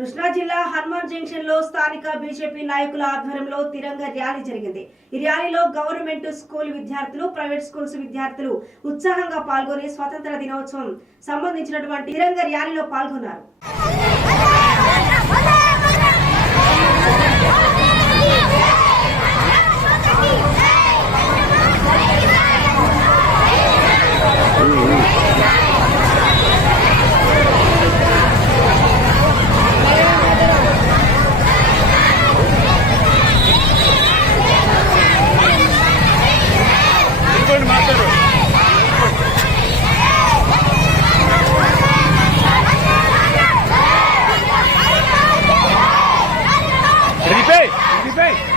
కృష్ణా జిల్లా హనుమాన్ జంక్షన్లో స్థానిక బీజేపీ నాయకుల ఆధ్వర్యంలో తిరంగ ర్యాలీ జరిగింది. ఈ ర్యాలీలో గవర్నమెంట్ స్కూల్ విద్యార్థులు ప్రైవేట్ స్కూల్స్ విద్యార్థులు ఉత్సాహంగా పాల్గొని స్వతంత్ర దినోత్సవం సంబంధించినటువంటి తిరంగ ర్యాలీలో పాల్గొన్నారు. 起飞